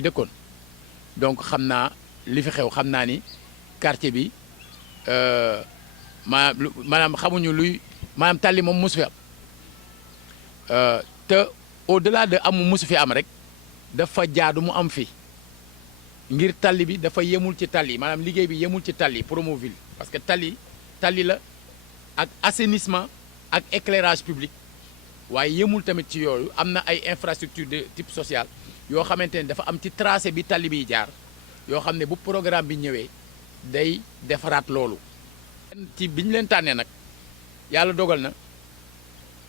fi dëkkoon donc xam naa li fi xew xam naa ni quartier bi maanaam xamuñu luy maanaam tali moom mosu fi am te au-delà de amu mosu fi am rek dafa jaadu mu am fi ngir tali bi dafa yemul ci tali maanaam liggéey bi yemul ci tali Promoville parce que tali la ak assainissement ak éclairage public waaye yemul tamit ci yooyu am na ay infrastructure de type social yoo xamante ne dafa am ci tracé bi tali biy jaar yoo xam ne bu programme bi ñëwee day defaraat loolu. ci bi ñu leen tànnee nag yàlla dogal na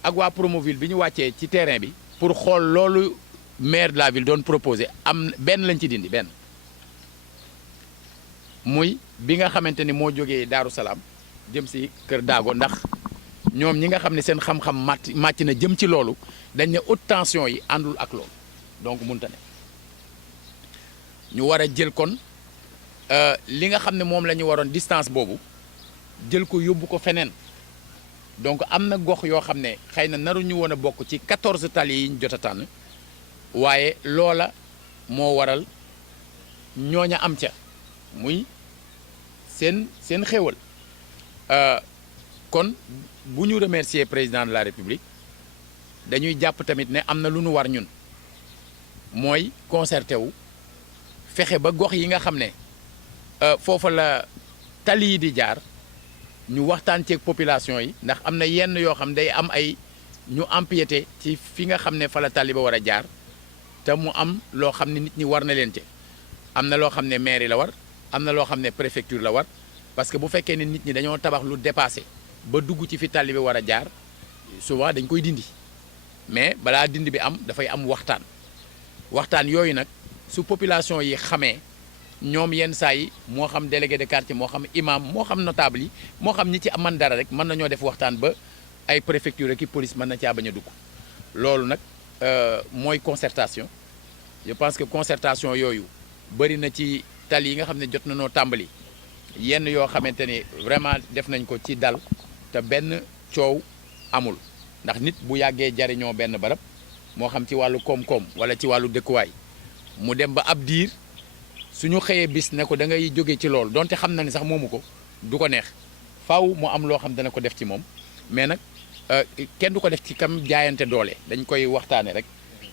ak waa Promoville bi ñu wàccee ci terrain bi pour xool loolu maire de la ville doon proposé am benn lañ ci dindi benn muy bi nga xamante ni moo jógee Daaru Salaam jëm si Kër Daago ndax ñoom ñi nga xam ne seen xam-xam màcc na jëm ci loolu dañ ne haute tension yi àndul ak loolu donc mënta ne ñu war a jël kon li nga xam ne moom la ñu waroon distance boobu jël ko yóbbu ko feneen donc am na gox yoo xam ne xëy na naruñu woon a bokk ci 14 tali yi ñu jot a tànn waaye loola moo waral ñooña am ca muy seen xéewal kon bu ñu remercier président de la république dañuy jàpp tamit ne am na lu nu war ñun mooy concerté wu fexe ba gox yi nga xam ne foofa la tali yi di jaar ñu waxtaan ceeg population yi ndax am na yenn yoo xam day am ay ñu empiété ci fi nga xam ne fa la tali ba war a jaar te mu am loo xam ne nit ñi war na leen ci am na loo xam ne mairie la war am na loo xam ne préfecture la war parce que bu fekkee ne nit ñi dañoo tabax lu dépassé ba dugg ci fi tali bi war a jaar souvent dañ koy dindi mais balaa dindi bi am dafay am waxtaan yooyu nag su population yi xamee ñoom yenn saa yi moo xam délégué de quartier moo xam imam moo xam notable yi moo xam ñi ci man dara rek mën nañoo def waxtaan ba ay préfecture ak police mën na caa bañ a dugg loolu nag mooy concertation je pense que concertation yooyu bëri na ci tali yi nga xam ne jot nañoo tàmbali yenn yoo xamante ni vraiment def nañ ko ci dal te benn coow amul ndax nit bu yàggee jariñoo benn barab moo xam ci wàllu koom-koom wala ci wàllu dëkkuwaay mu dem ba ab diir suñu xëyee bis ne ko da ngay jóge ci loolu donte xam na ni sax moomu ko du ko neex faaw mu am loo xam dana ko def ci moom mais nag kenn du ko def ci kam jaayante doole dañ koy waxtaane rek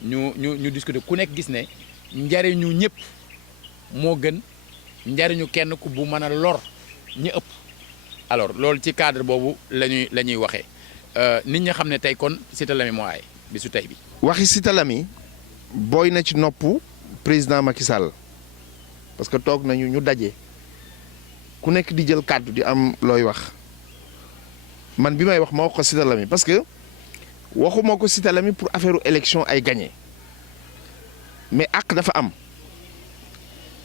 ñu discuter ku nekk gis ne njariñu ñëpp moo gën njariñu kenn ku bu mën a lor ñi ëpp alors loolu ci cadre boobu la ñuy waxee nit ñi xam ne tey kon Cité Lamy moo aay bisu tey bi. waxi Cité Lamy booy na ci noppu président Macky Sall parce que toog nañu ñu daje ku nekk di jël kàddu di am looy wax man bi may wax ma wax ko Cité Lamy parce que waxuma ko Cité Lamy pour affaire élection ay gagné mais ak dafa am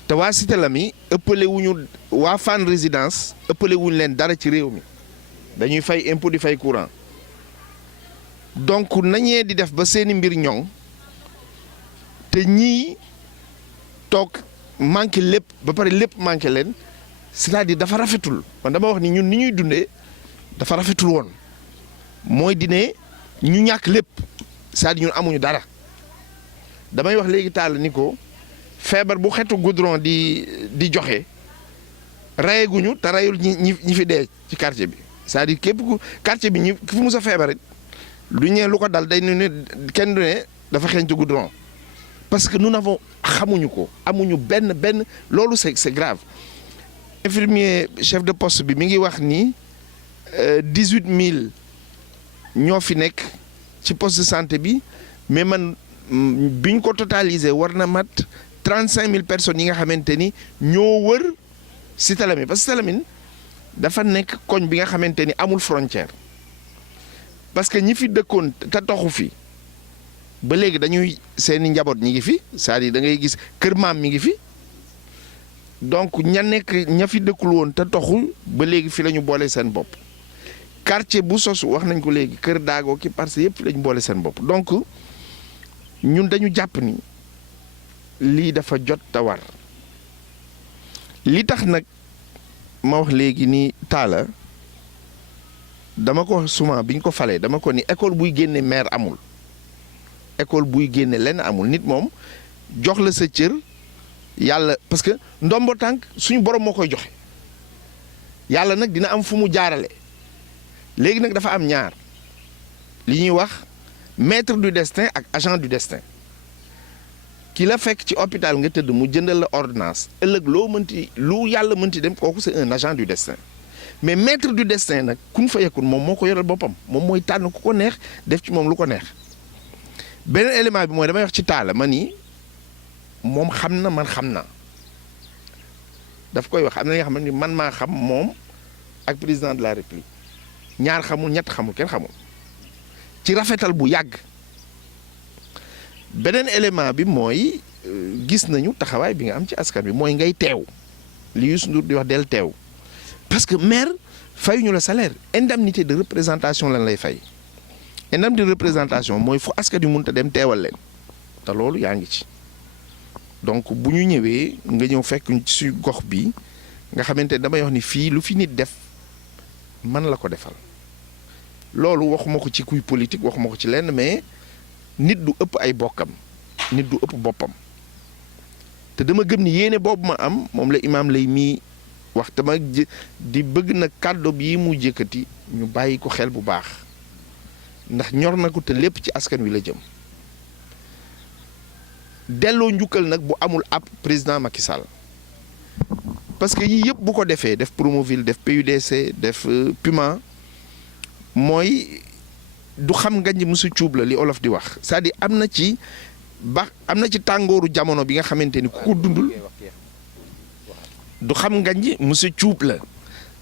te waa Cité Lamy ëppale wuñu waa Fann Résidence ëppale wuñu leen dara ci réew mi dañuy fay impôt di fay courant donc nañee di def ba seeni mbir ñoŋ te ñii toog manqué lépp ba pare lépp manqué leen c'est-à-dire dafa rafetul man dama wax ni ñun ni ñuy dundee dafa rafetul woon mooy di ne ñu ñàkk lépp c'est-à-dire ñun amuñu dara damay wax léegi taal ni ko feebar bu xetu goudron di joxe rayeguñu te rayul ñi fi dee ci quartier bi c'est-à-dire képp ku quartier bi ñi fi mus a feebarit lu ñee lu ko dal day ne kenn du ne dafa xeeñtu goudron parce que nous n'avons xamuñu ko amuñu benn loolu c'est grave. infirmier chef de poste bi mi ngi wax ni 18000 ñoo fi nekk ci poste de santé bi mais man biñ ko totalisé war na mat 35000 personnes yi nga xamante ni ñoo wër Cité Lamy parce que Cité Lamy dafa nekk koñ bi nga xamante ni amul frontière parce que ñi fi dëkkoon te toxu fi ba léegi dañuy seeni njaboot ñi ngi fi c'est-à-dire da ngay gis kër maam mi ngi fi donc ña fi dëkkul woon te toxu ba léegi fi la ñu boole seen bopp quartier bu sosu wax nañ ko léegi Kër Daago ki parce que yëpp fi la ñu boole seen bopp donc ñun dañu jàpp ni lii dafa jot te war li tax nag ma wax léegi ni taala dama ko souvent bi ñu ko falee dama ko ni école buy génne maire amul école buy génne lenn amul nit moom jox la sa cër yàlla parce que ndombo tànk suñu borom moo koy joxe yàlla nag dina am fu mu jaarale léegi nag dafa am ñaar li ñuy wax maître du destin ak agent du destin ki la fekk ci hôpital nga tëdd mu jëndal la ordonnance ëllëg loo mënti lu yàlla mënti dem kooku c'est un agent du destin mais maître du destin nag kun fa yekkun moom moo ko yoral boppam moom mooy tànn ku ko neex def ci moom lu ko neex beneen élément bi mooy damay wax ci taala ma ni moom xam na man xam naa daf koy wax am na nga xam ne man maa xam moom ak président de la république ñaar xamul ñett xamul kenn xamul ci rafetal bu yàgg beneen élément bi mooy gis nañu taxawaay bi nga am ci askan bi mooy ngay teew li Youssou Ndour di wax del teew parce que maire fayuñu la salaire indemnité de représentation lañ lay fay indemnité de représentation mooy fu askan wi mënut a dem teewal leen te loolu yaa ngi ci donc bu ñu ñëwee nga ñëw fekk ci gox bi nga xamante ne damay wax ni fii lu fi nit def man la ko defal loolu waxuma ko ci kuy politique waxuma ko ci lenn mais nit du ëpp ay bokkam nit du ëpp boppam te dama gëm ni yéene boobu ma am moom la imaam lay mii wax dama di bëgg na kàddu yi mu jëkkati ñu bàyyi ko xel bu baax ndax ñor na ko te lépp ci askan wi la jëm delloo njukkal nag bu amul ab président Macky Sall parce que yii yëpp bu ko defee def Promoville def PUDC def Puma mooy du xam ngañ musu cuub la li olof di wax c'est-à-dire am na ci tàngooru jamono bi nga xamante ni ku ko dundul du xam ngañ musu cuub la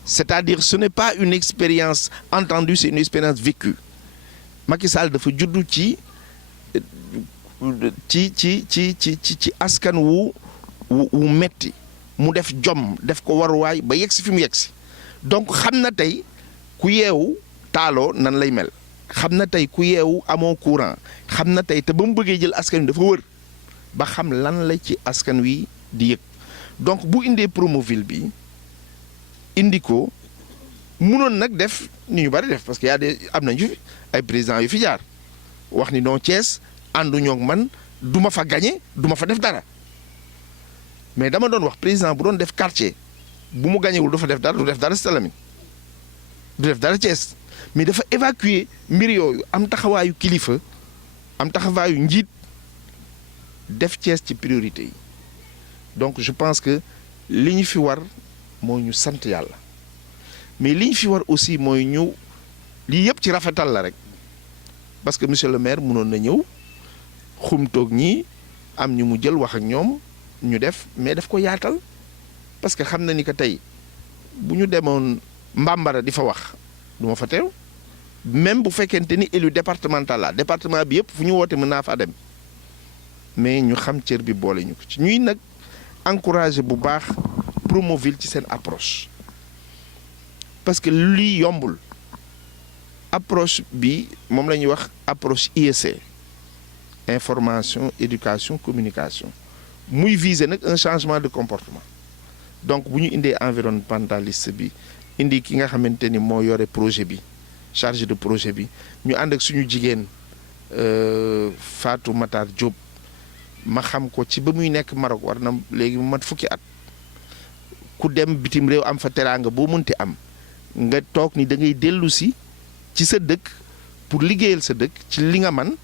c'est-à-dire ce n'est pas une expérience entendue c'est une expérience vécue Macky Sall dafa juddu ci askan wu metti mu def jom def ko waruwaay ba yegsi fi mu yegsi donc xam na tey ku yeewu taaloo nan lay mel xam na tey ku yeewu amoo courant xam na tey te ba mu bëggee jël askan wi dafa wër ba xam lan la ci askan wi di yëg donc bu indee Promoville bi indi ko munoon nag def ni ñu bari def parce que am nañu fi ay présidents yu fi jaar wax ni non Thiès ànduñoo ak man du ma fa gagné du ma fa def dara mais dama doon wax président bu doon def quartier bu mu gagnéwul du fa def dara du def dara Salamine du def dara Thiès mais dafa évacuer mbir yooyu am taxawaayu kilifa am taxawaayu njiit def Thiès ci priorité yi donc je pense que li ñu fi war mooy ñu sant yàlla mais li ñu fi war aussi mooy ñu lii yëpp ci rafetal la rek parce que monsieur le maire mënoon na ñëw xumtoog ñii am ñu mu jël wax ak ñoom ñu def mais daf ko yaatal parce que xam na ni que tey bu ñu demoon Mbambara di fa wax du ma fa teew même bu fekkente ni élu départemental la département bi yëpp fu ñu woote mën naa faa dem mais ñu xam cër bi boole ñu ko ci ñuy nag encourager bu baax Promoville ci seen approche parce que lii yombul approche bi moom la ñuy wax approche IEC information éducation communication muy viser nag un changement de comportement donc bu ñu indee environnementaliste bi indi ki nga xamante ni moo yore projet bi chargé de projet bi ñu ànd ak suñu jigéen Fatou Matar Diop ma xam ko ci ba muy nekk Maroc war na léegi mu mat fukki at ku dem bitim réew am fa teraanga boo mënti am nga toog ni da ngay dellu si ci sa dëkk pour liggéeyal sa dëkk ci li nga man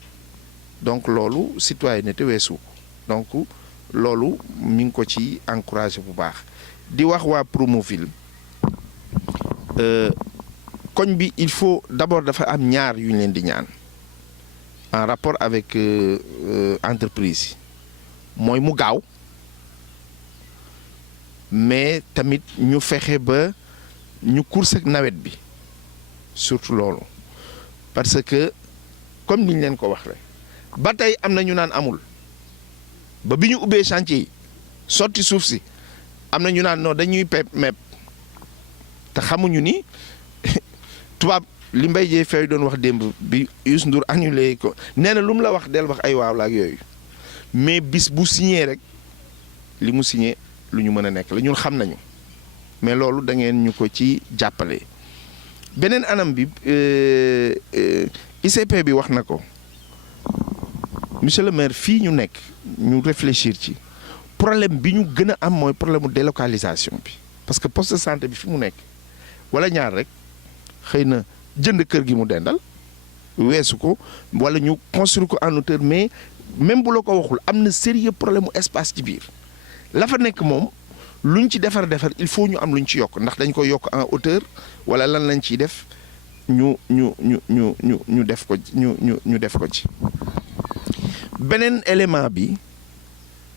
donc loolu citoyenneté weesu donc loolu mi ngi ko ci encouragé bu baax di wax waa Promoville koñ bi il faut d'abord dafa am ñaar yu ñu leen di ñaan en rapport avec entreprise yi mooy mu gaaw mais tamit ñu fexe ba ñu course ak nawet bi surtout loolu parce que comme ni ñu leen ko wax rek ba tey am na ñu naan amul ba bi ñu ubbee chantier yi sotti suuf si am na ñu naan non dañuy pepp mepp te xamuñu ni tubaab li Mbaye Dièye Faye doon wax démb bi Youssou Ndour annulé ko nee na lu mu la wax del wax ay waaw la ak yooyu mais bis bu signé rek li mu signé lu ñu mën a nekk la ñun xam nañu mais loolu da ngeen ñu ko ci jàppale. beneen anam bi ICP bi wax na ko monsieur le maire fii ñu nekk ñu réfléchir ci problème bi ñu gën a am mooy problème mu délocalisation bi parce que poste de santé bi fi mu nekk wala ñaar rek xëy na jënd kër gi mu dendal weesu ko wala ñu construire ko en hauteur mais même bu la ko waxul am na sérieux problème mu espace ci biir la fa nekk moom luñ ci defar il faut ñu am luñ ci yokk ndax dañ koy yokk en hauteur wala lan lañ ciy def ñu def ko ñu def ko ci. beneen élément bi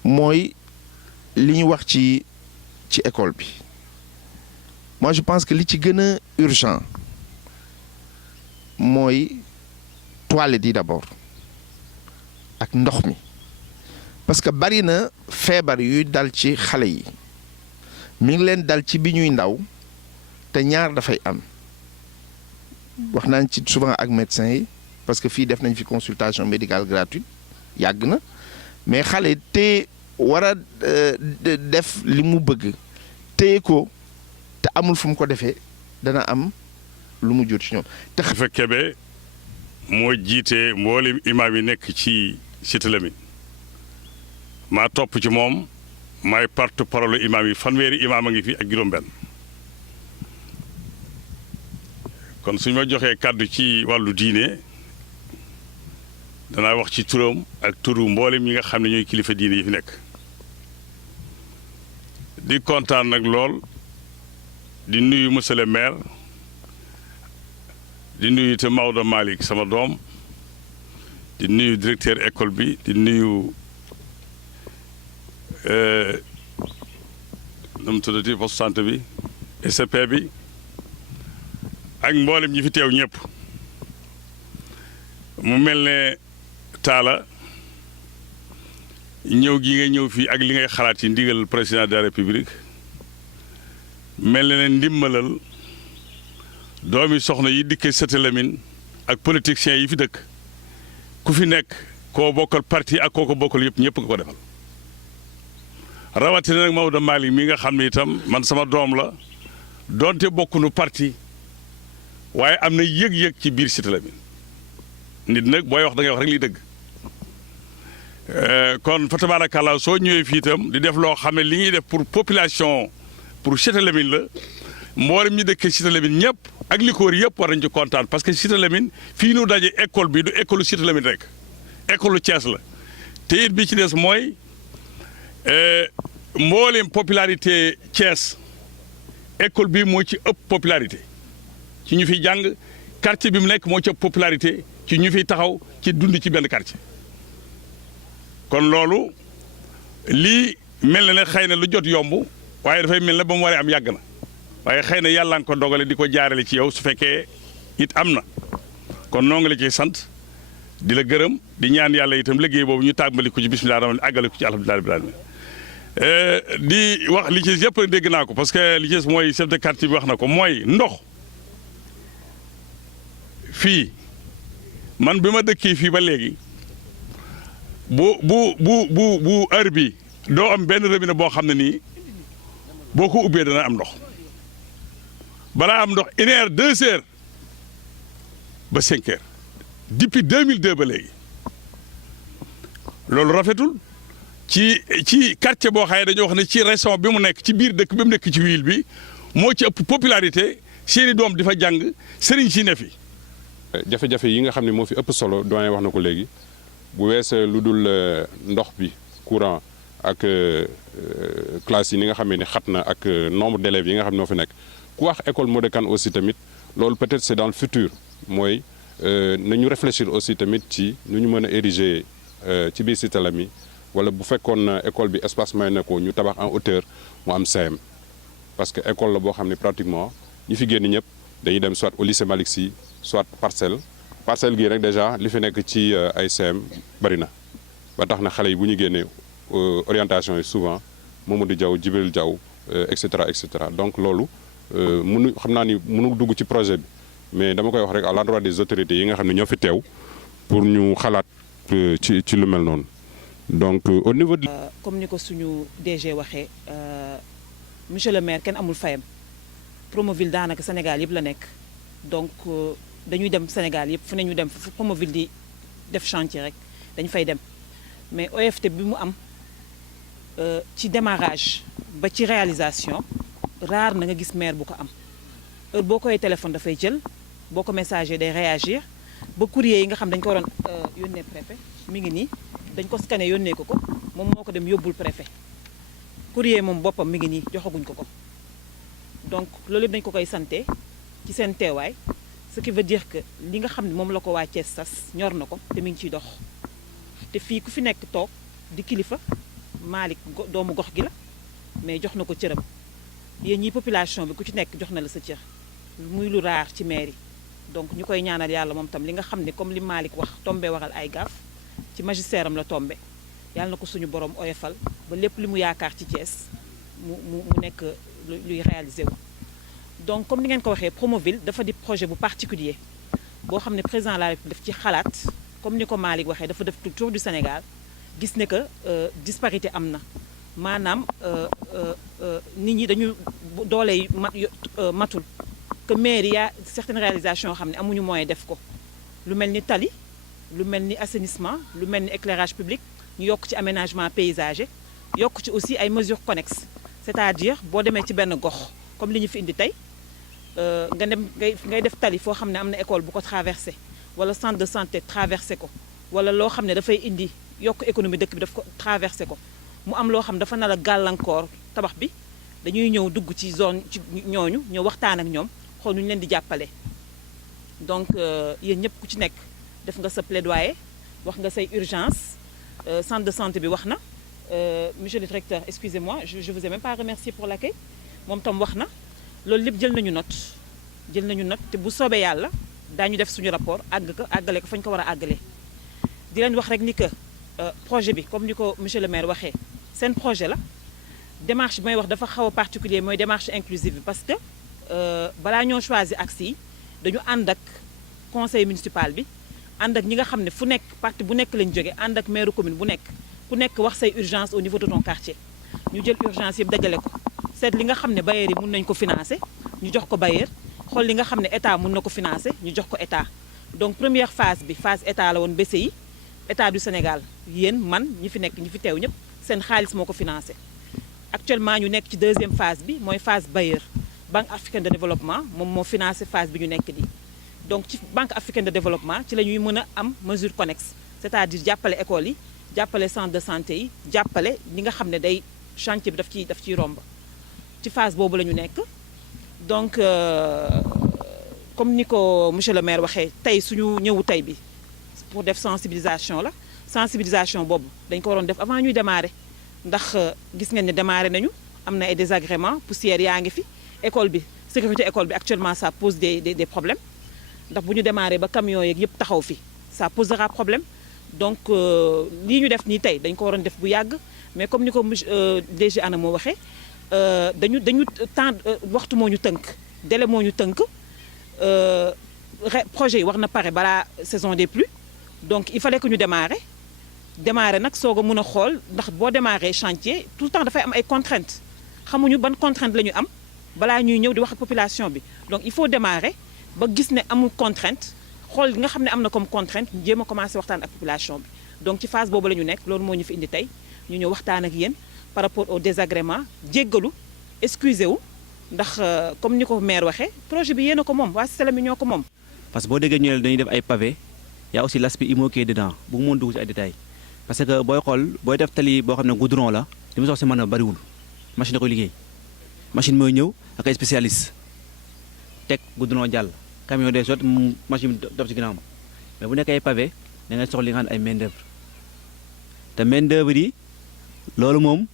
mooy li ñu wax ci école bi moi je pense que li ci gën a urgent mooy toilette yi d'abord ak ndox mi parce que bari na feebar yuy dal ci xale yi mi ngi leen dal ci bi ñuy ndaw te ñaar dafay am wax nañ ci souvent ak médecins yi parce que fii def nañ fi consultation médicale gratuite yàgg na mais xale te war a def li mu bëgg téye ko te amul fu mu ko defee dana am lu mu jur ci ñoom. te Kébé moo jiite mboolem imaam yi nekk ci Cité Lamy maa topp ci moom maay porte-parole imaam yi fanweeri imaam a ngi fi ak juróom-benn kon suñ ma joxee kàddu ci wàllu diine danaa wax ci turam ak turu mboolem ñi nga xam ne ñooy kilifa diine yi fi nekk di kontaan nag lool di nuyu monsieur le maire di nuyu te Maodo Malick sama doom di nuyu directeur école bi di nuyu nu mu tuddati poste santé bi SCP bi ak mboolem ñi fi teew ñëpp mu mel ne Talla ñëw gi nga ñëw fii ak li ngay xalaat ci ndigal président de la république mel na ne ndimbalal doomi soxna yi dikkee Cité Lamy ak politiciens yi fi dëkk ku fi nekk koo bokkal parti ak koo ko bokkal yëpp ñëpp nga ko defal rawatina nag Maodo Malick mi nga xam ne itam man sama doom la donte bokkunu parti waaye am na yëg-yëg ci biir Cité Lamy nit nag booy wax da ngay wax rek liy dëgg kon fa tabaarakallaa soo ñëwee fii itam di def loo xam ne li ñuy def pour population pour Cité Lamy la mboolem ñi dëkkee Cité Lamy ñëpp ak li ko wër yëpp war nañ ci kontaan parce que Cité Lamy fii nu daje école bi du école Cité Lamy rek école Thiès la te it bi ci des mooy mboolem popularité Thiès école bi moo ci ëpp popularité ci ñu fiy jàng quartier bi mu nekk moo ci ëpp popularité ci ñu fiy taxaw ci dund ci benn quartier kon loolu lii mel na ne xëy na lu jot yomb waaye dafay mel ne ba mu waree am yàgg na waaye xëy na yàlla nga ko dogale di ko jaarale ci yow su fekkee it am na kon noo ngi la ciy sant di la gërëm di ñaan yàlla itam liggéey boobu ñu tàmbali ko ci bismillah rahmaan àggale ko ci alhamdulilah rabbil alamin di wax li ci yëpp dégg naa ko parce que li ci mooy chef de quartier bi wax na ko mooy ndox fii man bi ma dëkkee fii ba léegi bu heure bi doo am benn robinet boo xam ne nii boo ko ubbee dana am ndox balaa am ndox 1 heure 2 heures ba 5 heures depuis 2002 ba léegi loolu rafetul ci quartier boo xaye dañoo wax ne ci région bi mu nekk ci biir dëkk bi mu nekk ci ville bi moo ci ëpp popularité seeni doom di fa jàng sëriñ si ne fi. jafe-jafe yi nga xam ne moo fi ëpp solo doyen wax na ko léegi bu weesee lu dul ndox bi courant ak classe yi ni nga xam ne xat na ak nombre d'élèves yi nga xam ne ñoo fi nekk ku wax école Modé Kane aussi tamit loolu peut-être c'est dans le futur mooy nañu réfléchir aussi tamit ci nu ñu mën a ériger ci biir Cité Lamy wala bu fekkoon école bi espace may na ko ñu tabax en hauteur mu am CM parce que école la boo xam ne pratiquement ñi fi génn ñëpp dañuy dem soit au lycée Malick Sy soit parcelle gii rek déjà li fi nekk ci ay CM bari na ba tax na xale yi bu ñu génnee orientation yi souvent Mamadou Diaw Djibril Diaw et cetera donc loolu xam naa ni mënu dugg ci projet bi mais dama koy wax rek à l'endroit des autorités yi nga xam ne ñoo fi teew pour ñu xalaat ci lu mel noonu donc au niveau de. comme ni ko suñu DG waxee monsieur le maire kenn amul fayam Promoville daanaka Sénégal yëpp la nekk donc dañuy dem Sénégal yëpp fu ne ñu dem fu Promoville di def chantier rek dañu fay dem mais OFT bi mu am ci démarrage ba ci réalisation rare na nga gis maire bu ko am heure boo koy téléphone dafay jël boo ko messager day réagir ba courrier yi nga xam dañ ko waroon yónnee préfet mi ngi nii dañ ko scanné yónnee ko moom moo ko dem yóbbul préfet courrier moom boppam mi ngi nii joxaguñ ko donc loolu yëpp dañ ko koy santé ci seen teewaay ce qui veut dire que li nga xam ne moom la ko waa Thiès sas ñor na ko te mi ngi ciy dox te fii ku fi nekk toog di kilifa Malick doomu gox gi la mais jox na ko cëram yéen ñi population bi ku ci nekk jox na la sa cër muy lu raar ci mairie donc ñu koy ñaanal yàlla moom tam li nga xam ne comme li Malick wax tombé waral ay gaaf ci magistère am la tombé yàlla na ko suñu borom oyofal ba lépp li mu yaakaar ci Thiès mu nekk luy réalisé wu. donc comme ni ngeen ko waxee Promoville dafa di projet bu particulier boo xam ne président de la République daf ci xalaat comme ni ko Malick waxee dafa def tour du Sénégal gis ne que disparité am na maanaam nit ñi dañu doole yi matul que mairie yaa certaines réalisations yoo xam ne amuñu moyen def ko lu mel ni tali lu mel ni assainissement lu mel ni éclairage public ñu yokk ci aménagement paysager yokk ci aussi ay mesures connexes c'est-à-dire boo demee ci benn gox comme li ñu fi indi tey nga dem ngay def tali foo xam ne am na école bu ko traversé wala centre de santé traversé ko wala loo xam ne dafay indi yokk économie dëkk bi daf ko traversé ko mu am loo xam dafa nar a gàllankoor tabax bi dañuy ñëw dugg ci zone ci ñooñu ñëw waxtaan ak ñoom xool nu ñu leen di jàppale donc yéen ñëpp ku ci nekk def nga sa plaidoyer wax nga say urgence centre de santé bi wax na monsieur le directeur excusez-moi je vous ai même pas remercié pour l'accueil moom tam wax na loolu lépp jël nañu note te bu soobee yàlla daañu def suñu rapport àggale ko fañ ko war a àggale di leen wax rek ni que projet bi comme ni ko monsieur le maire waxee seen projet la démarche bi may wax dafa xaw a particulier mooy démarche inclusive bi parce que balaa ñoo choisir axe yi dañu ànd ak conseil municipal bi ànd ak ñi nga xam ne fu nekk parti bu nekk lañ jóge ànd ak maire commune bu nekk ku nekk wax say urgence au niveau de ton quartier ñu jël urgence yëpp dajale ko seet li nga xam ne bailleurs yi mun nañ ko financer ñu jox ko bailleur xool li nga xam ne état mun na ko financer ñu jox ko état donc première phase bi phase état la woon BCI état du Sénégal yéen man ñi fi nekk ñi fi teew ñëpp seen xaalis moo ko financé actuellement ñu nekk ci deuxième phase bi mooy phase bailleur Banque africaine de développement moom moo financé phase bi ñu nekk di donc ci Banque africaine de développement ci la ñuy mën a am mesure connexe c'est-à-dire jàppale écoles yi jàppale centre de santé yi jàppale li nga xam ne day chantier bi daf ciy romb ci phase boobu la ñu nekk donc comme ni ko monsieur le maire waxee tey suñu ñëwu tey bi pour def sensibilisation la sensibilisation boobu dañ ko waroon def avant ñuy démarrer ndax gis ngeen ne démarrer nañu am na ay désagréments poussière yaa ngi fi école bi sécurité école bi actuellement ça pose des problèmes ndax bu ñu démarrer ba camions yeeg yëpp taxaw fi ça posera problème donc lii ñu def nii tey dañ ko waroon def bu yàgg mais comme ni ko DG Anna moo waxee dañu temps waxtu moo ñu tënk délai moo ñu tënk projet yi war na pare balaa saison des pluies donc il fallait que ñu démarrer nag soog a mun a xool ndax boo démarrer chantier tout le temps dafay am ay contraintes xamuñu ban contrainte la ñu am balaa ñuy ñëw di wax ak population bi donc il faut démarrer ba gis ne amul contrainte xool nga xam ne am na comme contrainte ñu jéem a commencé waxtaan ak population bi donc ci phase boobu la ñu nekk loolu moo ñu fi indi tey ñu ñëw waxtaan ak yéen par rapport au désagrément jéggalu excusé wu ndax comme ni ko maire waxee projet bi yéen a ko moom waa Cité Lamy ñoo ko moom. parce que boo déggee ñu ne dañuy def ay pavé y a aussi l'aspect immobilier dedans bu mu mën dugg ci ay détails parce que booy xool booy def tali boo xam ne goudron la li mu sox si mën a bariwul machine da koy liggéey machine mooy ñëw ak ay spécialiste teg goudron jàll camion day sot machine bi topp ci ginnaawam mais bu nekk ay pavé da ngay soxla li nga xam ne ay main d'œuvre te main d'œuvre yi loolu moom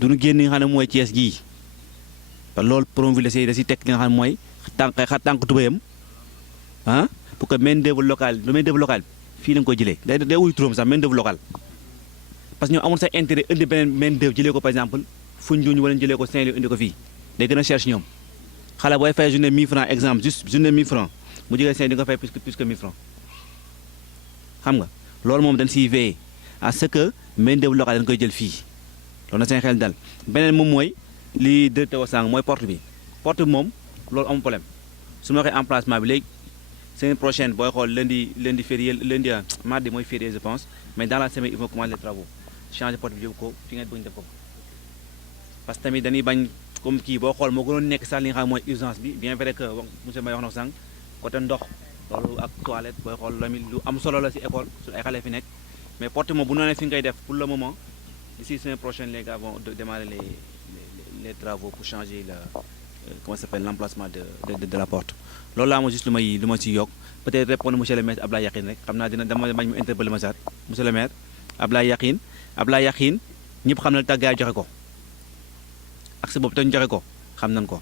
duñu génn li nga xam ne mooy Thiès gii parce que loolu Promoville da si teg li nga xam ne mooy tànk tubéyam ah pour que main d'œuvre locale bi fii la nga koy jëlee day wuy turam sax main d'œuvre locale parce que ñoo amul sax intérêt indi beneen main d'œuvre jëlee ko par exemple Foundiougne wala jëlee ko Saint-Louis indi ko fii day gën a cherche ñoom xale booy fay journée 1000 francs exemple juste journée 1000 francs mu jógee Saint-Louis nga fay plus que 1000 francs xam nga loolu moom dañ siy veiller à ce que main d'œuvre locale dañ koy jël fii loolu na seen xel dal beneen moom mooy li directeur wa sànq mooy porte bi moom loolu amul problème su ma waxee emplacement bi léegi semaine prochaine booy xool lundi férié lundi mardi mooy férié je pense mais dans la semaine il faut commencer les travaux changer porte bi yóbbu ko fi nga bëgg def ko parce que tamit dañuy bañ comme kii boo xool moo gënoon nekk sax li nga xam mooy urgence bi bien vrai que monsieur Mbaye wax na ko sànq côté ndox loolu ak toilette booy xool tamit lu am solo la ci école su ay xale fi nekk mais porte moom bu noonee fi nga koy def pour le moment d'ici semaine prochaine les gars vont démarrer les travaux pour changer comment ça s'appelle l'emplacement de la porte loolu laa ma juste lu ma ci yokk peut-être répondre monsieur le maire Ablaye Yakhine rek xam naa dama bañ mu interpeller ma saat monsieur le maire Ablaye Yakhine ñëpp xam na tax gars yi joxe ko accès boobu te ñu joxe ko xam nañ ko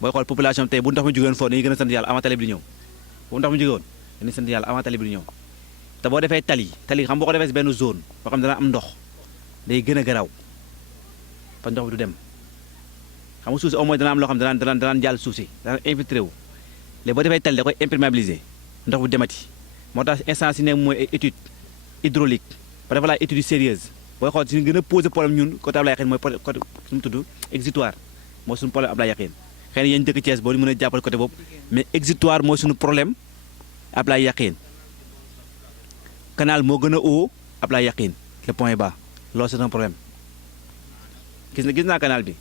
booy xool population tey bu ndox mi jógeen foofu dañuy gën a sant yàlla avant tali bi di ñëw bu ndox mi jógewoon dañuy sant yàlla avant tali bi di ñëw te boo defee tali xam boo ko defee si benn zone boo xam ne dana am ndox day gën a garaaw fa ndox bi du dem xam nga suuf si au moins dana am loo xam ne danaan jàll suuf si dana infiltré wu léegi boo defee tali da koy imperméabiliser ndox bu demati moo tax instance yi ne mooy ay étude hydraulique ba dafa laay étude sérieuse booy xool si gën a posé problème ñun côté Ablaye Yakhine mooy côté su mu tudd exutoire mooy suñu problème Ablaye Yakhine xëy na yéen dëkk Thiès boo mën a jàppale côté boobu mais exutoire mooy suñu problème Ablaye Yakhine canal moo gën a haut Ablaye Yakhine le point bas loolu c'est un problème gis naa canal bi